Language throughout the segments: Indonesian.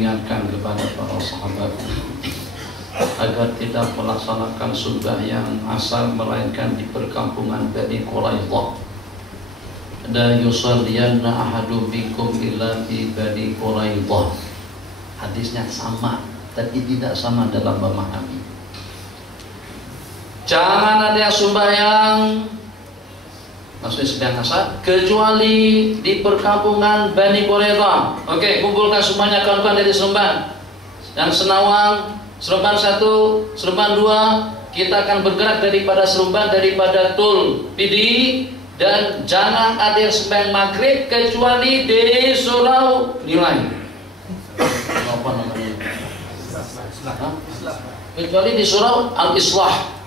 mengingatkan kepada para sahabat agar tidak melaksanakan sembahyang asal melainkan di perkampungan Bani Quraidah. Dan yusalliyanna ahadu bikum illa fi Bani Quraidah. Hadisnya sama, tapi tidak sama dalam memahami. Jangan ada yang sembahyang, maksudnya sembahyang asar, kecuali di perkampungan Bani Quraidah. Oke, kumpulkan semuanya kawan-kawan dari Seremban. Yang Senawang, Seremban 1, Seremban 2, kita akan bergerak daripada Seremban, daripada Tul Pidi, dan jangan ada yang sembahyang maghrib kecuali di surau Nilai. Apa namanya? Kecuali di surau Al-Islah.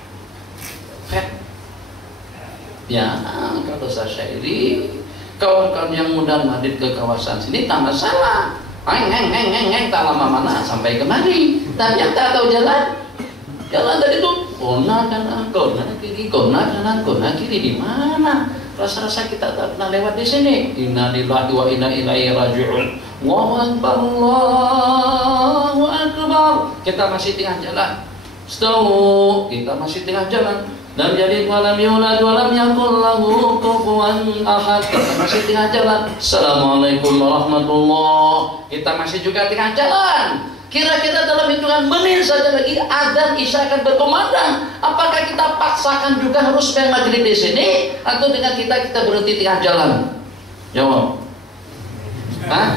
Ya, kalau saya syairi, kawan-kawan yang mudah madid ke kawasan sini tak masalah. Tak lama mana sampai kemari. Dan yang tak tahu jalan tadi itu kona kanan, kona kiri, kona kanan, kona kiri di mana? Rasa-rasa kita tak pernah lewat di sini. Inna lillahi wa inna ilaihi raji'un. Allahu akbar, Allahu akbar. Kita masih tengah jalan. Stop, kita masih tengah jalan. Dan jadi walam yulad walam yakul lahu kufuwan ahad. Kita masih tengah jalan. Assalamualaikum warahmatullahi. Kita masih juga tengah jalan. Kira-kira dalam hitungan menit saja lagi adzan isya akan berkumandang. Apakah kita paksakan juga harus sembahyang maghrib di sini, atau dengan kita berhenti tengah jalan? Jawab. Hah?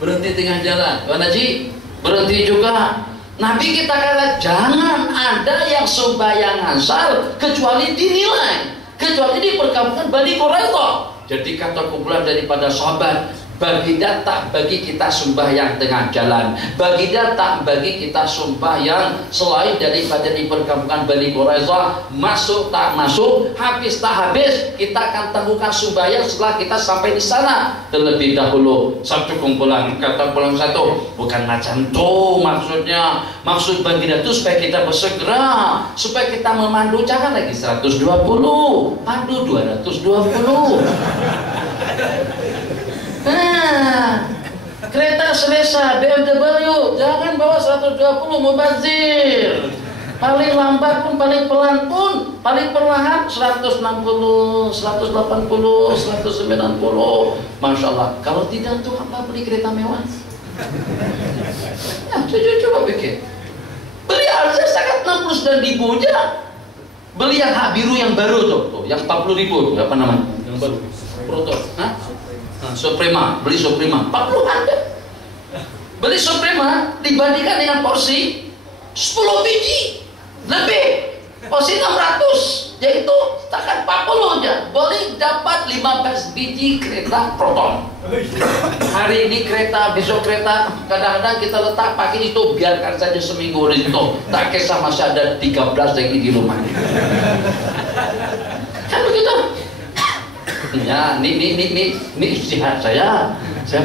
Berhenti tengah jalan. Tuan Haji, berhenti juga. Nabi kita kata jangan ada yang sembahyang asar kecuali dinilai, kecuali di perkampungan Bani Quraidah. Jadi kata kumpulan daripada sahabat, baginda tak bagi kita sembahyang tengah jalan, baginda tak bagi kita sembahyang selain daripada di perkampungan Bani Quraidah. Masuk tak masuk, habis tak habis, kita akan temukan sembahyang setelah kita sampai di sana. Terlebih dahulu satu kumpulan, kata kumpulan satu, bukan macam tuh maksudnya. Maksud baginda itu supaya kita bersegera, supaya kita memandu. Jangan lagi 120, pandu 220. Nah, kereta selesa BMW jangan bawa 120, mubazir. Paling lambat pun, paling pelan pun, paling perlahan 160, 180, 190. Masya Allah. Kalau tidak tuh apa beli kereta mewah? Ya, coba pikir. Beli aja sangat 69.000 aja. Beli yang hak biru yang baru tuh, yang 40.000 tuh, apa namanya? Yang baru. Proto. Hah? Suprema, beli Suprema 40-an deh. Beli Suprema dibandingkan dengan porsi 10 biji lebih, porsi 600. yaitu setakat 40 aja boleh dapat 15 biji kereta proton. Hari ini kereta, besok kereta, kadang-kadang kita letak pakai itu, biarkan saja seminggu itu, tak kisah masih ada 13 lagi di rumah. Kan begitu. Ya, ini istihad saya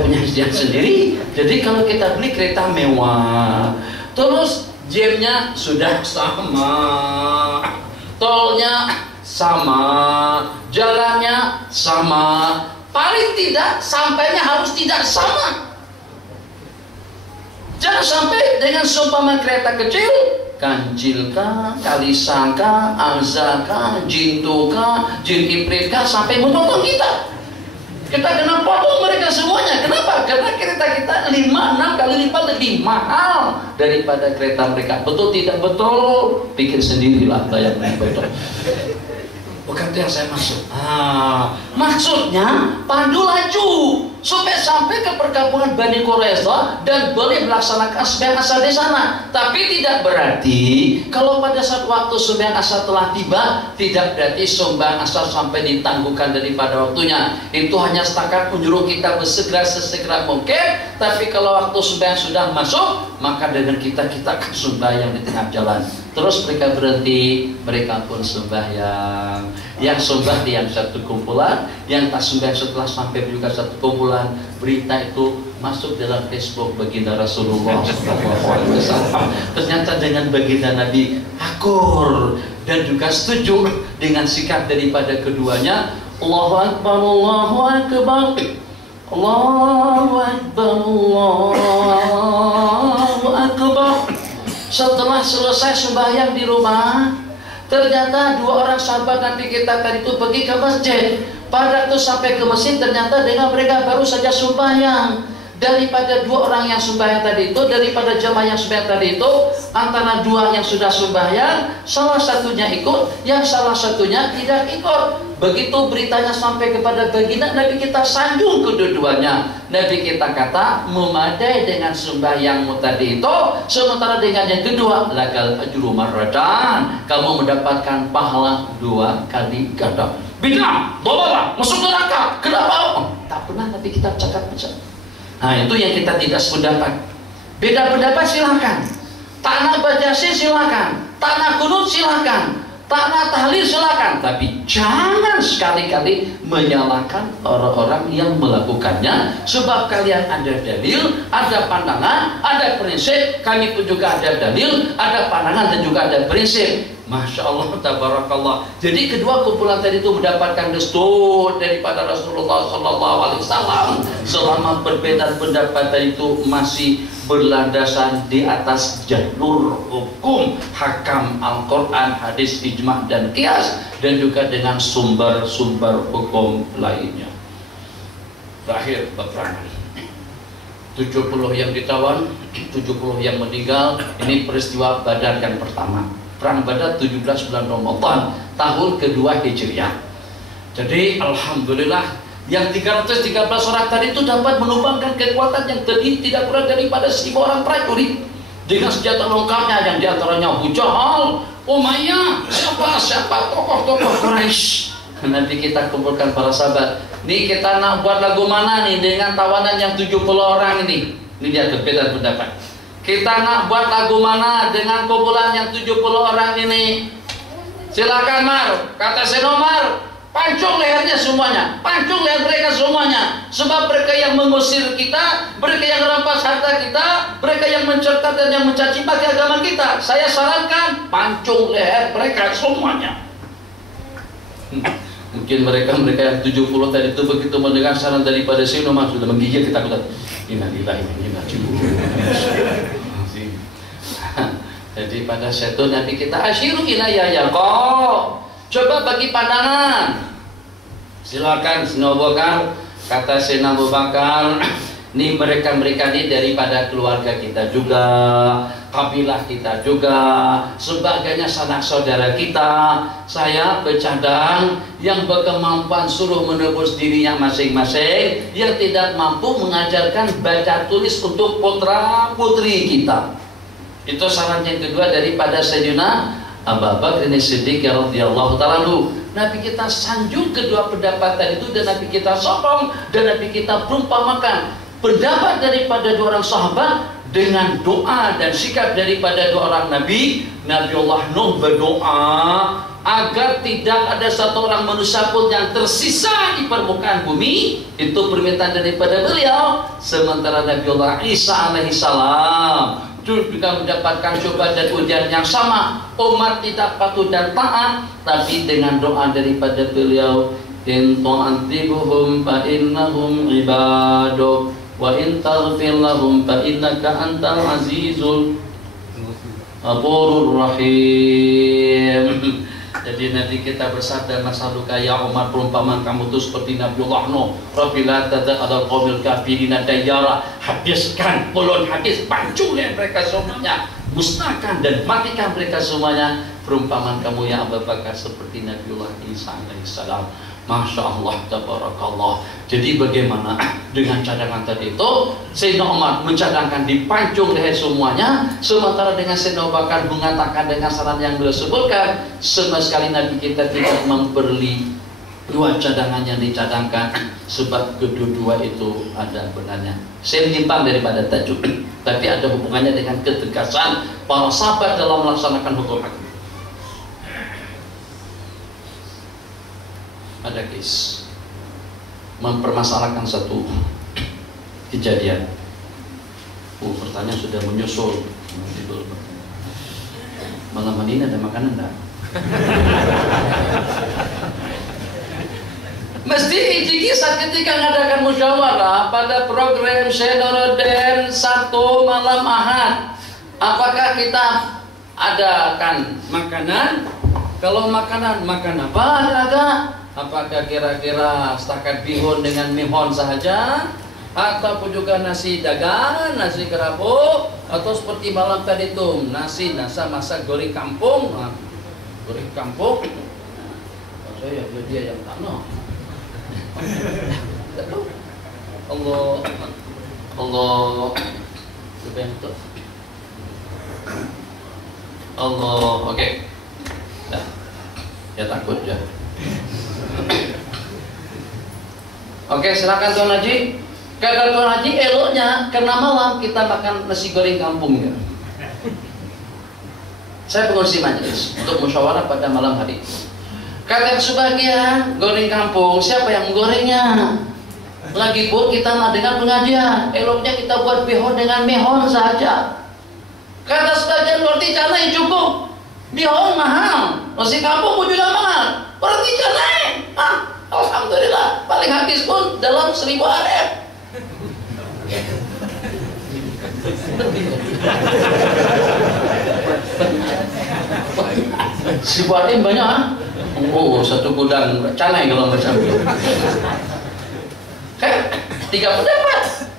punya istihad sendiri. Jadi kalau kita beli kereta mewah, terus jamnya sudah sama, tolnya sama, jalannya sama, paling tidak sampainya harus tidak sama. Jangan sampai dengan seumpama kereta kecil, kancilkah, kalisangkah, azakah, jintukah, jin ipritkah sampai memotong kita. Kita kena potong mereka semuanya. Kenapa? Karena kereta kita 5-6 kali lipat lebih mahal daripada kereta mereka. Betul tidak betul? Pikir sendirilah, bayar betul. Bukan itu yang saya maksud. Maksudnya pandu laju supaya sampai ke perkampungan Bani Quraisyah dan boleh melaksanakan sembahyang asar di sana. Tapi tidak berarti kalau pada saat waktu sembahyang asar telah tiba, tidak berarti sembahyang asar sampai ditangguhkan daripada waktunya. Itu hanya setakat menyuruh kita bersegera sesegera mungkin. Tapi kalau waktu sembahyang sudah masuk, maka dengan kita akan sembahyang di tengah jalan. Terus mereka berhenti, mereka pun sembahyang. Yang sembah di yang satu kumpulan, yang tak sembahyang setelah sampai juga satu kumpulan. Berita itu masuk dalam Facebook baginda Rasulullah SAW. Ternyata dengan baginda Nabi akur dan juga setuju dengan sikap daripada keduanya. Allahu Akbar, Allahu Akbar, Allahu Akbar, Allahu Akbar. Setelah selesai sembahyang di rumah, ternyata 2 orang sahabat Nabi kita tadi itu pergi ke masjid. Pada itu sampai ke masjid, ternyata dengan mereka baru saja sembahyang. Daripada 2 orang yang sembahyang tadi itu, daripada jemaah yang sembahyang tadi itu, antara 2 yang sudah sembahyang, salah satunya ikut, yang salah satunya tidak ikut. Begitu beritanya sampai kepada baginda, Nabi kita sanjung kedua-duanya. Nabi kita kata, memadai dengan sembahyangmu tadi itu, sementara dengan yang kedua, lakal ajru marratan, kamu mendapatkan pahala 2 kali ganda. Bid'ah, dolalah, masuk neraka. Kenapa? Tak pernah Nabi kita cakap-cakap. Nah, itu yang kita tidak sependapat. Beda pendapat silakan. Tanah bajasi silakan. Tanah kunut silakan. Tanah tahlil silakan. Tapi jangan sekali-kali menyalahkan orang-orang yang melakukannya. Sebab kalian ada dalil, ada pandangan, ada prinsip. Kami pun juga ada dalil, ada pandangan dan juga ada prinsip. Masya Allah, tabarakallah. Jadi kedua kumpulan tadi itu mendapatkan restu daripada Rasulullah SAW. Selama perbedaan pendapat tadi itu masih berlandasan di atas jalur hukum, hakam Al-Quran, hadis, ijma' dan qiyas, dan juga dengan sumber-sumber hukum lainnya. Terakhir peperangan. 70 yang ditawan, 70 yang meninggal. Ini peristiwa Badar yang pertama. Perang Badar 17 bulan Ramadan tahun kedua Hijriah. Jadi alhamdulillah yang 313 orang tadi itu dapat menumbangkan kekuatan yang terdiri tidak kurang daripada 1000 orang prajurit dengan senjata lengkapnya, yang diantaranya Abu Jahal, Umayyah, siapa tokoh-tokoh Quraisy. Nanti kita kumpulkan para sahabat. Nih kita nak buat lagu mana nih dengan tawanan yang 70 orang ini? Ini dia berbeda pendapat. Kita nak buat lagu mana dengan kumpulan yang 70 orang ini? Silakan Mar, kata Senomar, pancung lehernya semuanya, pancung leher mereka semuanya. Sebab mereka yang mengusir kita, mereka yang rampas harta kita, mereka yang mencerkat dan yang mencaci maki agama kita. Saya sarankan pancung leher mereka semuanya. Mungkin mereka yang 70 tadi itu begitu mendengar saran daripada Senomar sudah menggigil ketakutan. Innalillahi wa inna ilaihi raji'un. Jadi pada satu Nabi kita asyiru ilayya ya kok. Coba bagi pandangan. Silakan Sayyidina Abu Bakar, kata Sayyidina Abu Bakar, nih mereka ini daripada keluarga kita juga, kabilah kita juga, sebagainya sanak saudara kita. Saya bercadang yang berkemampuan suruh menebus dirinya masing-masing, yang tidak mampu mengajarkan baca tulis untuk putra putri kita. Itu saran yang kedua daripada Sayyidina Abu Bakar As-Siddiq radhiyallahu ta'ala anhu. Nabi kita sanjung kedua pendapat tadi itu, dan Nabi kita sokong, dan Nabi kita perumpamakan pendapat daripada dua orang sahabat dengan doa dan sikap daripada dua orang Nabi. Nabiullah Nuh berdoa agar tidak ada satu orang manusia pun yang tersisa di permukaan bumi. Itu permintaan daripada beliau. Sementara Nabiullah Isa alaihissalam juga mendapatkan cobaan dan ujian yang sama. Umat tidak patuh dan taat, tapi dengan doa daripada beliau, in tu'adzibuhum fa innahum ibaduk wa in taghfir lahum fa innaka antal azizul ghafurur rahim. Jadi nanti kita bersabda, masaluka ya Umar, perumpamaan kamu itu seperti Nabiullah Nuh. Rabbil tadza adal qaumil kafirina dayyara. Habiskan, ulun habis, pancunglah mereka semuanya, musnahkan dan matikan mereka semuanya. Perumpamaan kamu ya Abu Bakar seperti Nabiullah Isa alaihissalam. Masya Allah, tabarakallah. Jadi bagaimana dengan cadangan tadi itu? Sayyidina Umar mencadangkan dipancung leher semuanya, sementara dengan Sayyidina Abu Bakar mengatakan dengan saran yang beliau sebutkan, sama sekali Nabi kita tidak memberi dua cadangan yang dicadangkan, sebab kedua-dua itu ada benarnya. Saya menyimpang daripada tajuk, tapi ada hubungannya dengan ketegasan para sahabat dalam melaksanakan hukum hakim. Ada case mempermasalahkan satu kejadian. Pertanyaan sudah menyusul. Malam ini ada makanan enggak? Mesti kisah ketika mengadakan musyawarah pada program Syenorodin Sabtu malam Ahad. Apakah kita adakan makanan? Kalau makanan, makan apa? Ada? Apakah kira-kira setakat bihun dengan mihon sahaja, ataupun juga nasi dagang, nasi kerapu, atau seperti malam tadi itu nasi nasa masak goreng kampung, goreng kampung. Saya dia yang tanah. Allah, Allah, itu. Allah, oke. Nah, ya takut ya. Oke, silakan Tuan Haji. Kata Tuan Haji, eloknya karena malam kita makan nasi goreng kampung ya. Saya pengurus majelis untuk musyawarah pada malam hari. Kata sebagian goreng kampung, siapa yang menggorengnya? Lagipun kita nak dengar pengajian, eloknya kita buat bihon dengan mihon saja. Kata sebagian, roti canai cukup, bihon mahal, nasi kampung pun juga mahal, roti canai, alhamdulillah, paling habis pun dalam 1000 Rp. Rp banyak. Oh, satu gudang canai kalau macam itu. Kan 3 pendapat.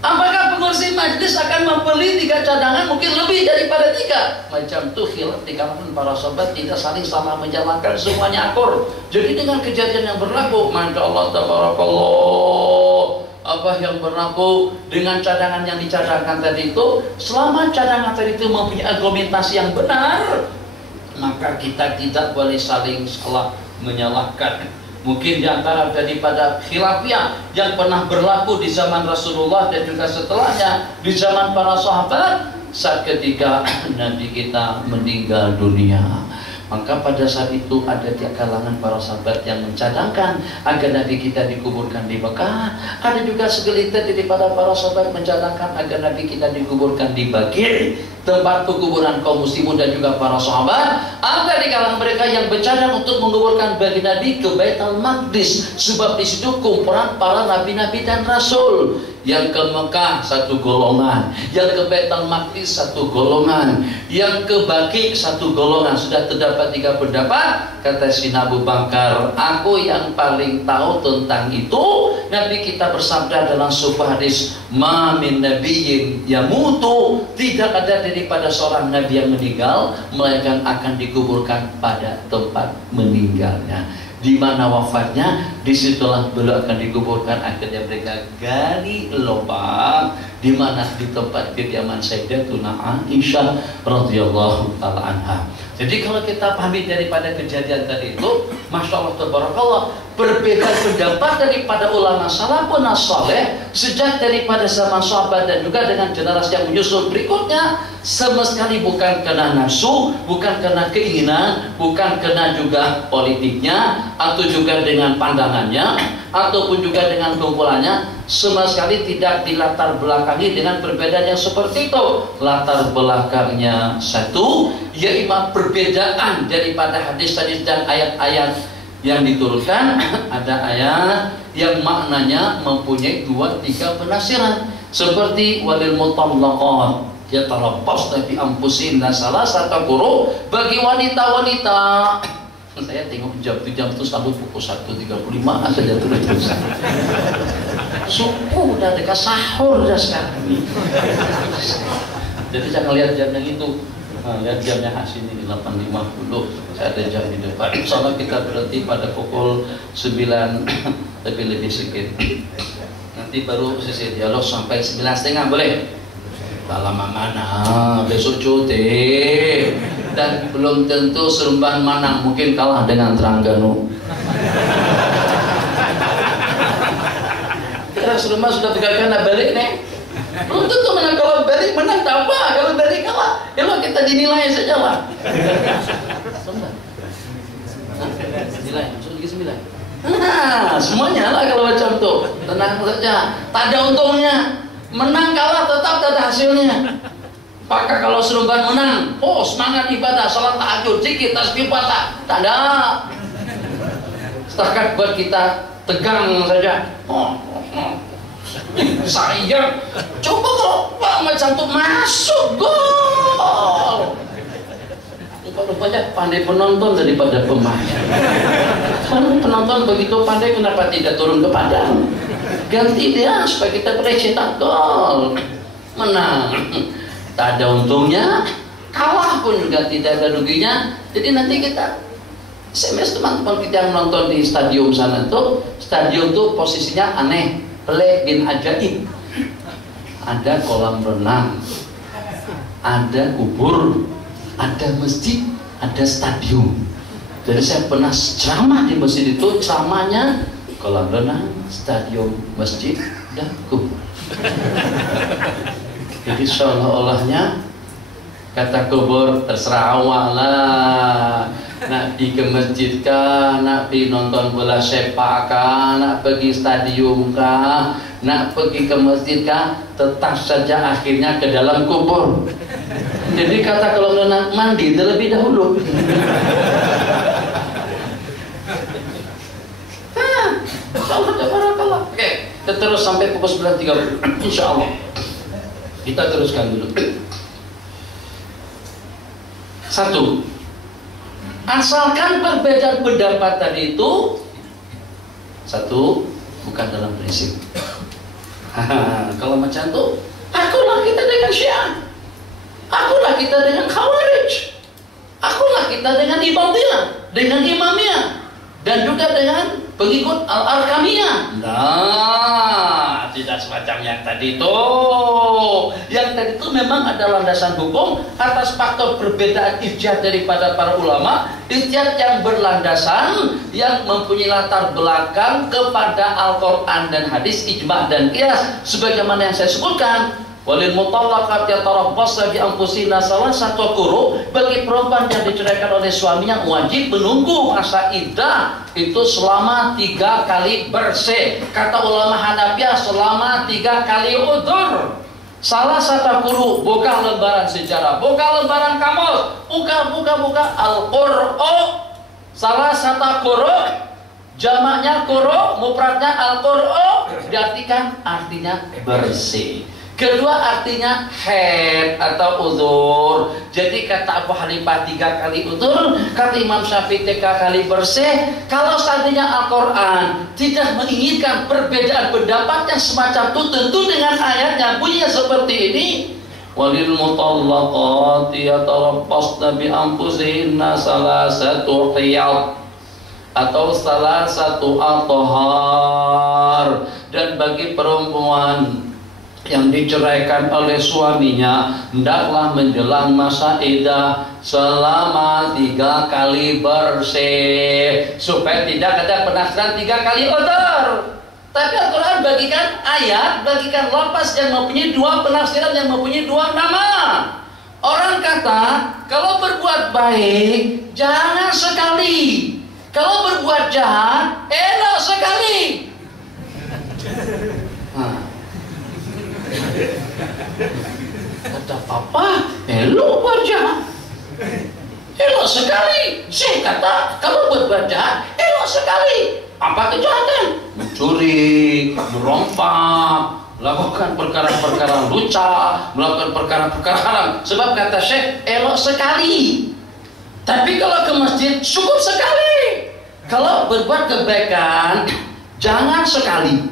Apakah pengurus majlis akan membeli 3 cadangan, mungkin lebih daripada 3? Macam itu khilaf di kalangan para sahabat, tidak saling sama menjalankan, semuanya akur. Jadi dengan kejadian yang berlaku, masya Allah, tabarakallah, apa yang berlaku dengan cadangan yang dicadangkan tadi itu, selama cadangan tadi itu mempunyai argumentasi yang benar, maka kita tidak boleh saling salah menyalahkan. Mungkin diantara daripada khilafiyah yang pernah berlaku di zaman Rasulullah dan juga setelahnya di zaman para sahabat, saat ketika Nabi kita meninggal dunia, maka pada saat itu ada di kalangan para sahabat yang mencadangkan agar Nabi kita dikuburkan di Mekah. Ada juga segelintir daripada para sahabat mencadangkan agar Nabi kita dikuburkan di Baqi', tempat penguburan kaum muslimin dan juga para sahabat. Ada di kalangan mereka yang bercadang untuk menguburkan bagi Nabi ke Baitul Maqdis, sebab di situ kumpulan para nabi-nabi dan rasul. Yang ke Mekah satu golongan, yang ke Baitul Maqdis satu golongan, yang ke Baqi' satu golongan. Sudah terdapat 3 pendapat. Kata Sayyidina Abu Bakar, aku yang paling tahu tentang itu. Nabi kita bersabda dalam sebuah hadis, ma min nabiyyin yamutu, tidak ada daripada seorang nabi yang meninggal melainkan akan dikuburkan pada tempat meninggalnya. di mana wafatnya, disitulah beliau akan dikuburkan. Akhirnya mereka gali lubang di mana di tempat kediaman Sayyidatuna Aisyah radhiyallahu taala anha. Jadi kalau kita pahami daripada kejadian tadi itu, masya Allah tabarakallah, berbeda pendapat daripada ulama salafun saleh sejak daripada zaman sahabat dan juga dengan generasi yang menyusul berikutnya, sama sekali bukan karena nafsu, bukan karena keinginan, bukan karena juga politiknya, atau juga dengan pandangannya, ataupun juga dengan kumpulannya, sama sekali tidak dilatar belakangi dengan perbedaan yang seperti itu. Latar belakangnya satu, yaitu perbedaan daripada hadis-hadis dan ayat-ayat yang diturunkan. Ada ayat yang maknanya mempunyai 2-3 penafsiran, seperti walil mutallaqat yatarabbasna bi anfusihinna salasata quru, bagi wanita-wanita. Saya tengok jam itu selalu pukul 1.35 saja terus. Subuh udah dekat sahur dah sekarang ini. Jadi jangan lihat jam yang itu. Lihat jamnya Hasin ini 8.50. Saya ada jam di depan. Insyaallah kita berhenti pada pukul 9 lebih sedikit. Nanti baru sesi dialog sampai 9.30 boleh? Tak lama mana, besok cuti. Dan belum tentu Seremban Manang, mungkin kalah dengan Terengganu. Kira Seremban sudah 3 kali balik nih. Belum tentu menang. Kalau balik menang tak apa, kalau balik kalah kalau kita dinilai saja lah. Nilai masuk 9. Nah, semuanya lah kalau macam tu. Tenang saja, tak ada untungnya. Menang kalah tetap tak ada hasilnya. Maka kalau Seremban menang, oh semangat ibadah, salat tahajud, zikir, tasbih, puasa, tak ada. Setakat buat kita tegang saja. Saya coba kalau macam tu masuk gol. Rupanya pandai penonton daripada pemain. Kalau penonton begitu pandai, kenapa tidak turun ke padang? Ganti dia supaya kita boleh cetak gol. Menang tak ada untungnya, kalah pun juga tidak ada ruginya. Jadi nanti kita SMS teman-teman kita yang nonton di stadium sana tuh, stadium tuh posisinya aneh, pelik bin ajaib. Ada kolam renang, ada kubur, ada masjid, ada stadium. Jadi saya pernah ceramah di masjid itu, ceramahnya kolam renang, stadium, masjid, dan kubur. Jadi seolah-olahnya kata kubur terserah awak lah. Nak pergi ke masjid kah, nak pergi nonton bola sepak kah, nak pergi stadium kah, nak pergi ke masjid kah, tetap saja akhirnya ke dalam kubur. Jadi kata kalau nak mandi terlebih dahulu. Oke, kita terus sampai pukul 9.30 insyaallah. Kita teruskan dulu. 1. Asalkan perbedaan pendapat tadi itu 1 bukan dalam prinsip. Kalau macam itu, akulah kita dengan Syiah, akulah kita dengan Khawarij, akulah kita dengan Ibadiyah, dengan Imamiyah, dan juga dengan pengikut Al-Arkamiyah. Nah, tidak semacam yang tadi itu. Yang tadi itu memang ada landasan hukum atas faktor perbedaan ijtihad daripada para ulama, ijtihad yang berlandasan, yang mempunyai latar belakang kepada Al-Quran dan hadis, ijma' dan qiyas, sebagaimana yang saya sebutkan. Walil mutallaqat yatarabbasna bi anfusihinna salasata quru, bagi perempuan yang diceraikan oleh suaminya wajib menunggu masa iddah itu selama 3 kali bersih. Kata ulama Hanafiyah selama 3 kali udzur. Salasata quru, bukan lembaran sejarah, bukan lembaran kamus, buka Al-Qur'an. Salasata quru, jamaknya quru, mufradnya Al-Qur'an, diartikan artinya bersih. Kedua artinya haid atau uzur. Jadi kata Abu Hanifah 3 kali uzur, kata Imam Syafi'i 3 kali bersih. Kalau seandainya Al-Quran tidak menginginkan perbedaan pendapat yang semacam itu, tentu dengan ayatnya bunyinya seperti ini. Walil mutallaqati yatarabbasna bi anfusihinna salasatu hiyad. atau salah satu at-tahar. Dan bagi perempuan yang diceraikan oleh suaminya, hendaklah menjelang masa iddah selama 3 kali bersih, supaya tidak ada penafsiran 3 kali kotor. Tapi Al-Quran bagikan ayat, bagikan lafaz yang mempunyai 2 penafsiran, yang mempunyai 2 nama. Orang kata, kalau berbuat baik jangan sekali, kalau berbuat jahat elok sekali. Kata papa, elok buat jahat, elok sekali. Saya kata, kalau berbuat jahat elok sekali. Apa kejahatan? Mencuri, merompak, melakukan perkara-perkara luca, melakukan perkara-perkara haram. Sebab kata Syekh, elok sekali. Tapi kalau ke masjid, cukup sekali. Kalau berbuat kebaikan, jangan sekali,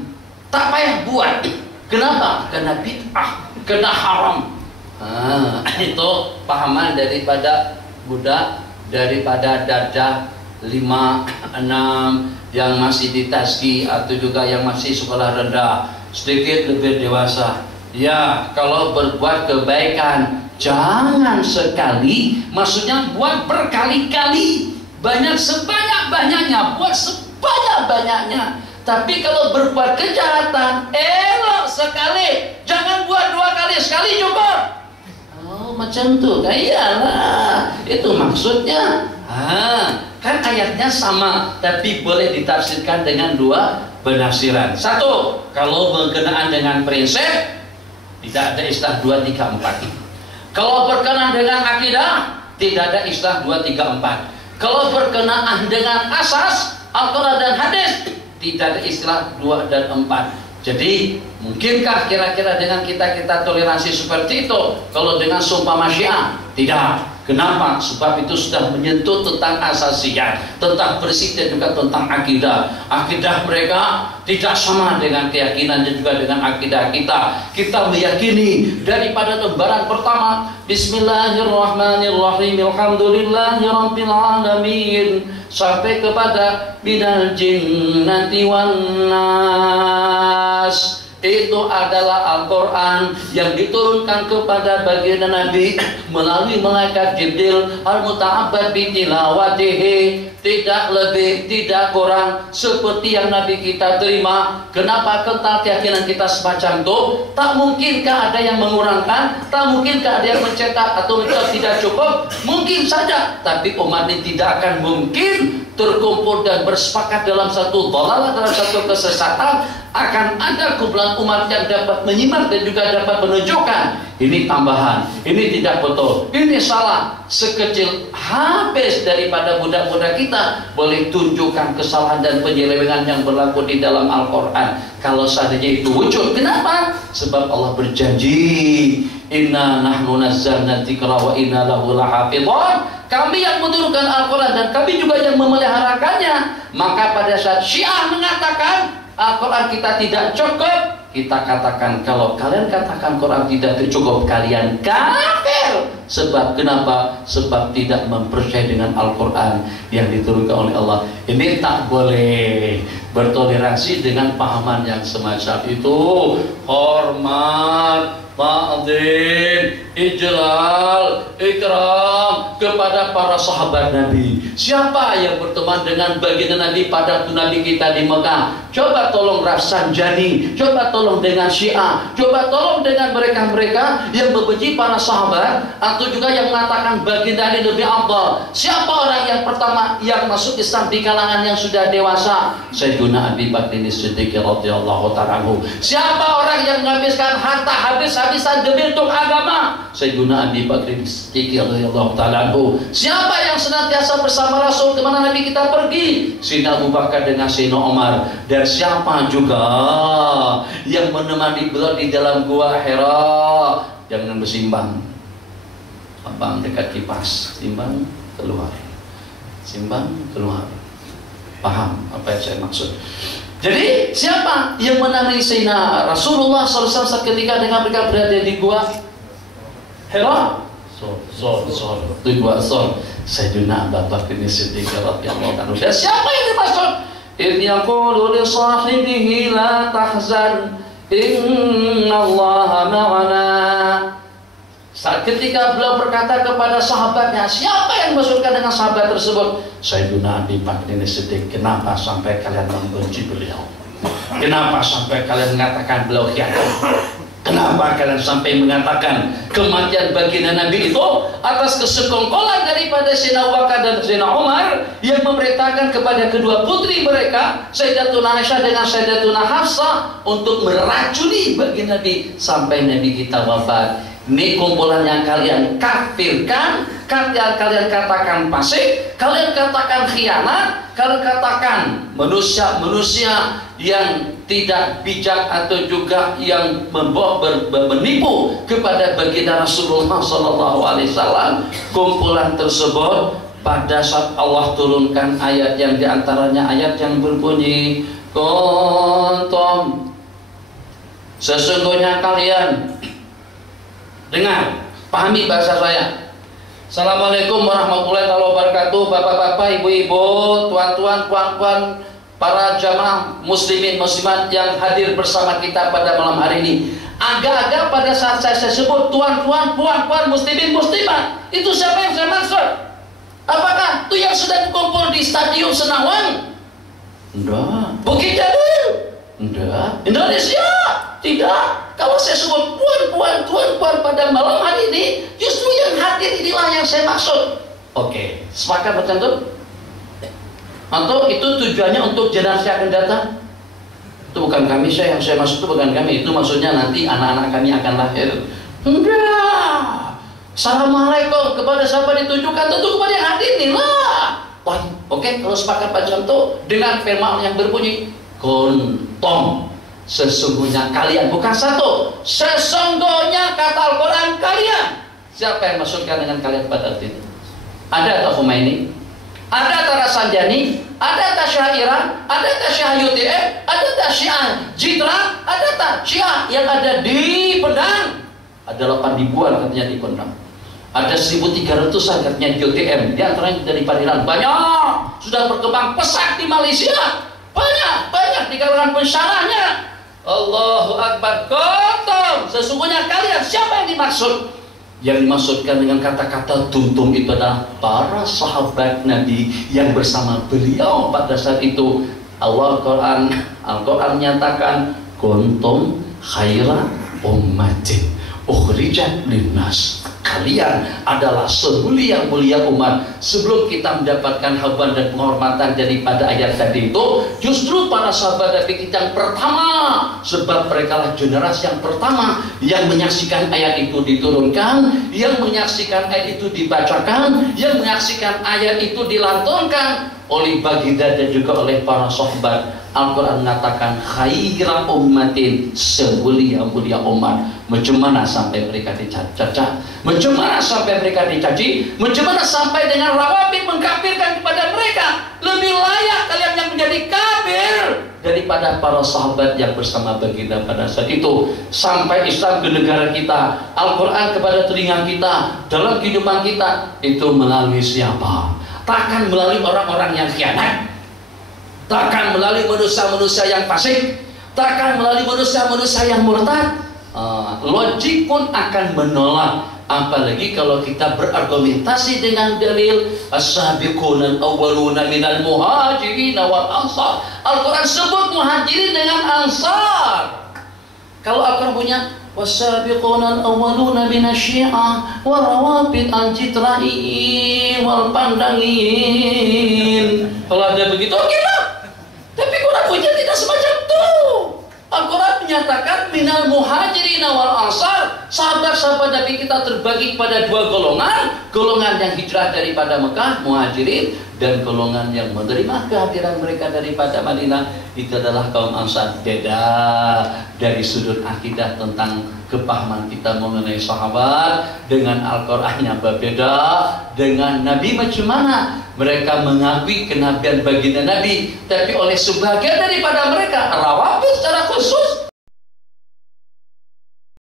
tak payah buat. Kenapa? Karena bid'ah, kena haram. Itu pahaman daripada budak, daripada darjah 5, 6 yang masih di tasgi atau juga yang masih sekolah rendah, sedikit lebih dewasa. Ya, kalau berbuat kebaikan jangan sekali, maksudnya buat berkali-kali, banyak sebanyak-banyaknya, buat sebanyak-banyaknya. Tapi kalau berbuat kejahatan elok sekali, jangan buat 2 kali, sekali cukup. Oh, macam tuh, iyalah, itu maksudnya. Kan ayatnya sama, tapi boleh ditafsirkan dengan 2 penafsiran. 1, kalau berkenaan dengan prinsip, tidak ada istilah 2, 3, 4. Kalau berkenaan dengan akidah, tidak ada istilah 2, 3, 4. Kalau berkenaan dengan asas Al-Quran dan hadis, tidak ada istilah 2 dan 4. Jadi mungkinkah kira-kira dengan kita toleransi seperti itu? Kalau dengan sumpah Syiah, tidak. Kenapa? Sebab itu sudah menyentuh tentang asasiyat, tentang bersih dan juga tentang akidah. Akidah mereka tidak sama dengan keyakinan dan juga dengan akidah kita. Kita meyakini daripada lembaran pertama, Bismillahirrahmanirrahim, Alhamdulillahirabbil alamin, sampai kepada minal jinnati wan nas. Itu adalah Al-Quran yang diturunkan kepada baginda Nabi melalui malaikat Jibril al-muta'abbad bitilawatihi, tidak lebih tidak kurang seperti yang Nabi kita terima. Kenapa kental keyakinan kita semacam itu? Tak mungkinkah ada yang mengurangkan? Tak mungkinkah ada yang mencetak atau tidak cukup? Mungkin saja, tapi umat ini tidak akan mungkin terkumpul dan bersepakat dalam satu dhalalah, dalam satu kesesatan. Akan ada kumpulan umat yang dapat menyimak dan juga dapat menunjukkan ini tambahan, ini tidak betul, ini salah. Sekecil habis daripada budak-budak kita boleh tunjukkan kesalahan dan penyelewengan yang berlaku di dalam Al-Quran. Kalau seandainya itu wujud, kenapa? Sebab Allah berjanji, inna nahnu nazzalna dzikra wa inna lahu lahafidhun. Kami yang menurunkan Al-Quran dan kami juga yang memeliharakannya. Maka pada saat Syiah mengatakan Al-Quran kita tidak cukup, kita katakan, kalau kalian katakan Quran tidak cukup, kalian kafir. Sebab kenapa? Sebab tidak mempercayai dengan Al-Quran yang diturunkan oleh Allah. Ini tak boleh bertoleransi dengan pahaman yang semacam itu. Hormat, ta'zim, ijlal, ikram kepada para sahabat Nabi. Siapa yang berteman dengan baginda Nabi pada Nabi kita di Mekah? Coba tolong Rafsanjani, coba tolong dengan Syiah, coba tolong dengan mereka-mereka yang membenci para sahabat atau juga yang mengatakan baginda ini lebih afdal. Siapa orang yang pertama yang masuk Islam di kalangan yang sudah dewasa? Sayyidina Abi Bakr As-Siddiq radhiyallahu ta'ala anhu. Siapa orang yang menghabiskan harta habis-habisan demi untuk agama? Sayyidina Abi Bakr As-Siddiq radhiyallahu ta'ala anhu. Siapa yang senantiasa bersama Rasul kemana Nabi kita pergi? Sayyidina Abu Bakar dengan Sayyidina Umar. Dan siapa juga yang menemani beliau di dalam gua Hira? Jangan bersimbang, abang dekat kipas, simbang keluar, simbang keluar. Paham apa yang saya maksud? Jadi siapa yang menemani Sayyidina Rasulullah SAW ketika dengan mereka berada di gua Hira? Itu dua sol. Sayyidina Abu Bakar Siddiq radhiyallahu anhu. Dan siapa yang dimaksud? In yaqulu li sahibihi la tahzan innallaha ma'ana. Saat ketika beliau berkata kepada sahabatnya, siapa yang maksudkan dengan sahabat tersebut? Sayyidina Abu Bakar Siddiq. Kenapa sampai kalian membenci beliau? Kenapa sampai kalian mengatakan beliau khianat? Kenapa kalian sampai mengatakan kematian baginda Nabi itu atas kesekongkolan daripada Sayyidina Abu Bakar dan Sayyidina Umar yang memerintahkan kepada kedua putri mereka, Sayyidatuna Aisyah dengan Sayyidatuna Hafsah, untuk meracuni baginda Nabi sampai Nabi kita wafat. Ini kumpulan yang kalian kafirkan, kalian katakan fasik, kalian katakan khianat, kalian katakan manusia yang tidak bijak atau juga yang menipu kepada baginda Rasulullah SAW. Kumpulan tersebut pada saat Allah turunkan ayat yang diantaranya ayat yang berbunyi kuntum, sesungguhnya kalian. Dengar, pahami bahasa saya. Assalamualaikum warahmatullahi wabarakatuh. Bapak-bapak, ibu-ibu, tuan-tuan, puan-puan, para jamaah muslimin muslimat yang hadir bersama kita pada malam hari ini. Agak-agak pada saat saya sebut tuan-tuan, puan-puan, muslimin muslimat, itu siapa yang saya maksud? Apakah itu yang sedang kumpul di Stadion Senawang? Enggak. Bukit Jalil? Enggak. Indonesia? Tidak. Kalau saya sebut puan-puan, tuan-puan pada malam hari ini, justru yang hadir inilah yang saya maksud. Oke, sepakat bertentu? Atau itu tujuannya untuk generasi akan datang? Itu bukan kami, yang saya maksud itu bukan kami. Itu maksudnya nanti anak-anak kami akan lahir. Enggak. Assalamualaikum kepada siapa ditujukan? Tentu kepada yang hadir nih lah. Oke, kalau sepakat Pak Janto dengan firman yang berbunyi kuntum, sesungguhnya kalian, bukan satu, sesungguhnya kata Al-Quran kalian. Siapa yang maksudkan dengan kalian pada arti itu? Ada tak Khomeini? Ada tak Rasanjani? Ada tak Syairah? Ada tak Syah UTM? Ada tak Syiah Jitra? Ada tak Syiah yang ada di Padang? Ada 8 ribuan katanya di Padang. Ada 1.300-an katanya di UTM. Di antaranya dari Padiran. Banyak sudah berkembang pesat di Malaysia. Banyak di kalangan pensyarahnya. Allahu Akbar. Kuntum, sesungguhnya kalian. Siapa yang dimaksud? Yang dimaksudkan dengan kata-kata tuntum itu adalah para sahabat Nabi yang bersama beliau pada saat itu. Al-Quran nyatakan kuntum khaira ummatin ukhrijat linnas. Kalian adalah semulia-mulia umat. Sebelum kita mendapatkan habuan dan penghormatan daripada ayat tadi itu, justru para sahabat Nabi kita yang pertama, sebab mereka lah generasi yang pertama yang menyaksikan ayat itu diturunkan, yang menyaksikan ayat itu dibacakan, yang menyaksikan ayat itu dilantunkan oleh baginda dan juga oleh para sahabat. Al-Quran mengatakan khaira ummatin, semulia-mulia umat. Macam mana sampai mereka dicacat? Macam mana sampai mereka dicaci? Macam mana sampai dengan Rawafid mengkafirkan kepada mereka? Lebih layak kalian yang menjadi kafir daripada para sahabat yang bersama baginda pada saat itu. Sampai Islam ke negara kita, Al-Quran kepada telinga kita, dalam kehidupan kita, itu melalui siapa? Takkan melalui orang-orang yang khianat, takkan melalui manusia-manusia yang fasik, takkan melalui manusia-manusia yang murtad. Logik pun akan menolak, apalagi kalau kita berargumentasi dengan dalil as-sabiqunal awwaluna minal muhajirin wal ansar. Al-Quran sebut muhajirin dengan ansar. Kalau Al-Quran punya was-sabiqunal awwaluna minasyi'ah wa rawafid al-jitra'i wal pandangin. Kalau ada begitu oke lah. Tapi Quran punya tidak semacam itu. Al-Quran menyatakan minal muhajirin wal ansar. Sahabat-sahabat Nabi kita terbagi pada dua golongan. Golongan yang hijrah daripada Mekah, muhajirin, dan golongan yang menerima kehadiran mereka daripada Madinah, itu adalah kaum ansar. Beda dari sudut akidah tentang kepahaman kita mengenai sahabat dengan Al-Qurannya berbeda. Dengan Nabi macam mana? Mereka mengakui kenabian baginda Nabi, tapi oleh sebagian daripada mereka, Rawafid secara khusus,